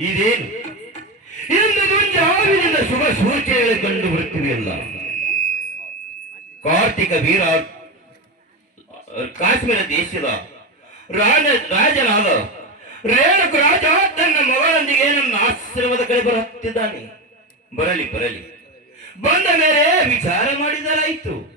ಇದೇನು? ಆರು ಮುಂಜಾವಿನಿಂದ ಶುಭ ಸೂಚನೆಗಳು ಕಂಡು ಬರುತ್ತಿವೆಯಲ್ಲ ಕಾರ್ತಿಕ ವೀರ, ಕಾಶ್ಮೀರ ದೇಶದ ರಾಜ, ರಾಜನಾದ ರೇಣುಕು ರಾಜ ತನ್ನ ಮಗಳೊಂದಿಗೆ ನನ್ನ ಆಶ್ರಮದ ಕಡೆ ಬರುತ್ತಿದ್ದಾನೆ. ಬರಲಿ ಬರಲಿ. ಬಂದ ಮೇಲೆ ವಿಚಾರ ಮಾಡಿದರಾಯ್ತು.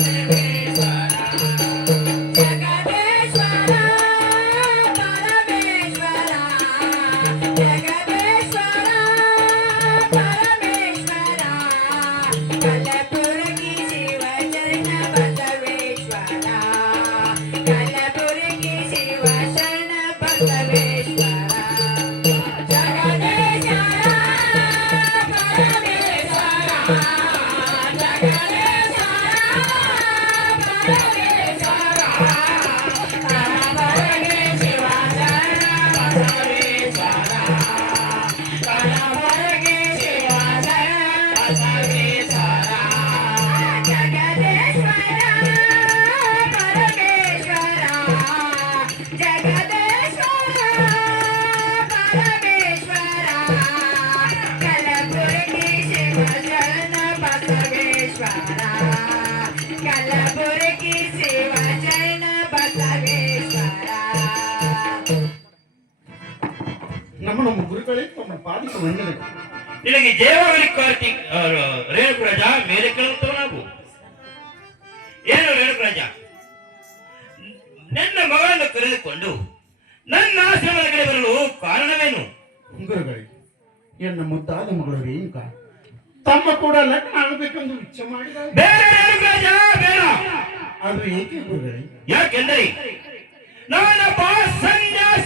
Thank you. ನಿನಗೆ ಜಯವಾಗಲಿ ಕಾರ್ತಿಕ್ ರೇಣುಕ ರಾಜ ಮೇಲೆ ಕೇಳುತ್ತವ ನಾವು. ಏನು ರೇಣುಕ ರಾಜ? ನನ್ನ ಮಗಳನ್ನು ಕರೆದುಕೊಂಡು ನನ್ನ ಆಶ್ರಮದ ಕಡೆ ಬರಲು ಕಾರಣವೇನು? ಗುರುಗಳೇ ಎನ್ನ ಮುದ್ದಾದ ಮಗಳು ರೇಣುಕ ತಮ್ಮ ಕೂಡ ಲಗ್ನ ಆಗಬೇಕೆಂದು ಇಚ್ಛೆ ಮಾಡಿದ ರಾಜ ಬೇಡ. ಅದು ಏಕೆ ಗುರುಗಳೇ? ಯಾಕೆಂದರೆ ನಾನೊಬ್ಬ ಸನ್ಯಾಸಿ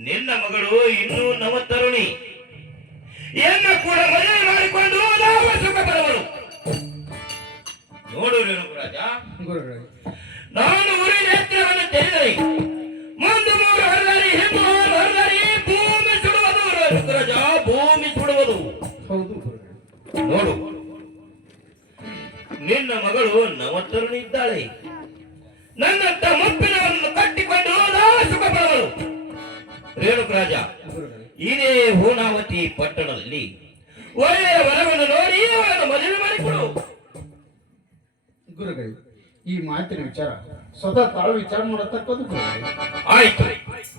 ನಿನ್ನ ಮಗಳು ಇನ್ನೂ ನವ ತರುಣಿ ಎನ್ನ ಕೂಡ ಮದುವೆ ಮಾಡಿಕೊಂಡು ನಾವು ಸುಖ ಬರವರು ನೋಡು ರೇಣುಕ ರಾಜ ನಾನು ಉರಿ ನೇತ್ರವನ್ನು ತೆರೆದರೆ ಮುಂದೆ ಮೂರು ಹರದಾರಿ ಹಿಂದೆ ಹರದಾರಿ ಭೂಮಿ ಸುಡುವುದು ರೇಣುಕ ರಾಜ ಭೂಮಿ ಸುಡುವುದು. ಹೌದು ನೋಡು. ನಿನ್ನ ಮಗಳು ನವತರುಣಿ ಇದ್ದಾಳೆ. ನನ್ನಂತ ಮುಪ್ಪಿನವನ್ನು ಕಟ್ಟಿಕೊಂಡು ನಾವು ಸುಖ ಪಡುವರು ರೇಣುಕ ರಾಜ ಗುರುಗಳೇ ಇದೇ ಹೂನಾವತಿ ಪಟ್ಟಣದಲ್ಲಿ ಒಳ್ಳೆಯ ವರವನ್ನು ನೋಡಿ ಅವರನ್ನು ಮದುವೆ ಮಾಡಿಕೊಡು. ಗುರುಗಳೇ ಈ ಮಾತಿನ ವಿಚಾರ ಸ್ವತಃ ತಾಳು ವಿಚಾರ ಮಾಡತಕ್ಕದ್ದು ಆಯ್ತು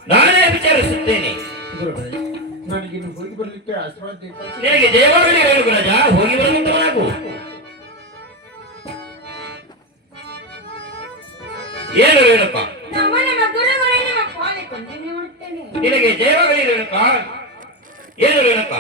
ನಾನೇ ವಿಚಾರಿಸುತ್ತೇನೆ. ಗುರುಗಳೇ ಇನ್ನು ಹೋಗಿ ಬರಲಿಕ್ಕೆ ಆಶೀರ್ವಾದ ಹೇಗೆ ನಿನಗೆ ರೇಣುಕರಾಜ ಹೋಗಿ ಬರಲಿಕ್ಕೆ ಬರುವಂತವನಾಗು ಏನು ರೇಣುಕ? ನಿನಗೆ ಜಯವಾಗಲಿ ರೇಣುಕ ಏನು ರೇಣುಕ